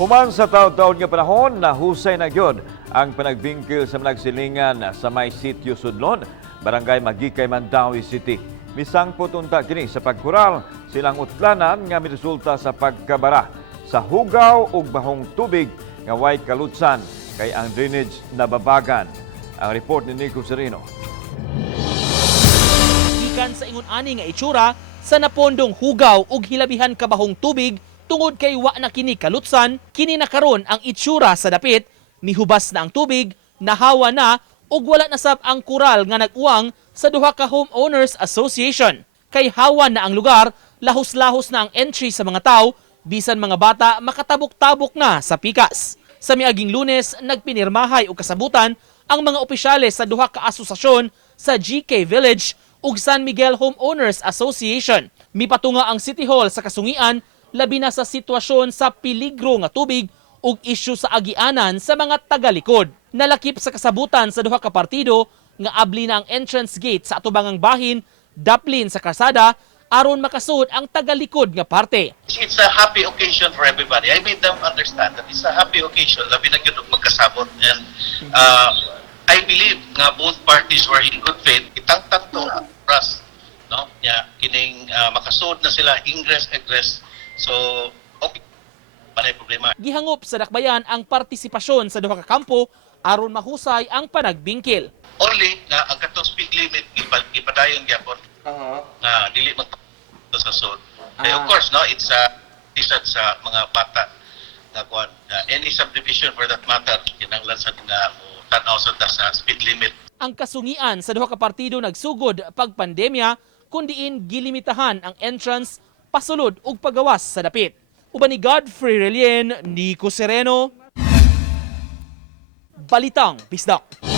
Human sa taon-taon nga panahon, nahusay na gyud ang panagbingkil sa nagsilingan sa may sitio Sudlon, Barangay Magikay, Mandawi City. Misangpot unta kini sa pagkural silang utlanan nga miresulta sa pagkabara sa hugaw ug bahong tubig nga way kalutsan kay ang drainage nababagan. Ang report ni Nico Sereno. Gikan sa ingon ani nga itsura sa napondong hugaw ug hilabihan kabahong tubig tungod kay wa na kini kalutsan, kini na karon ang itsura sa dapit, mihubas na ang tubig, nahawa na ug wala na sab ang kural nga nag-uwang sa duha ka homeowners association. Kay hawa na ang lugar, lahos-lahos na ang entry sa mga tao, bisan mga bata makatabok-tabok na sa pikas. Sa miaging Lunes, nagpinirmahay og kasabutan ang mga opisyales sa duha ka asosasyon sa GK Village ug San Miguel Homeowners Association. Mipatunga ang City Hall sa kasungian labi na sa sitwasyon sa peligro nga tubig ug isyu sa agianan sa mga tagalikod. Nalakip sa kasabutan sa duha ka partido nga abli na ang entrance gate sa atubangang bahin, daplin sa kalsada aron makasud ang tagalikod nga parte. It's a happy occasion for everybody. I made them understand that it's a happy occasion. Labi na gyud og magkasabot, and I believe nga both parties were in good faith. Itangtang to ras, no? Nya kining makasud na sila ingress egress. So okay, panay problema. Gihangop sa dakbayan ang partisipasyon sa duha ka kampo aron mahusay ang panagbingkil. Only nga ang katong speed limit ipadayon gyapon. Na dili man sa sud. Of course, no, it's tisad sa mga bata na kuan. Any subdivision for that matter kinahanglan sa nga tan-aw sa speed limit. Ang kasungian sa duha ka partido nagsugod pagpandemya kundiin gilimitahan ang entrance, pasulod ug pagawas sa dapit. Uban ni Godfrey Relien, Nico Sereno, Balitang Bisdak.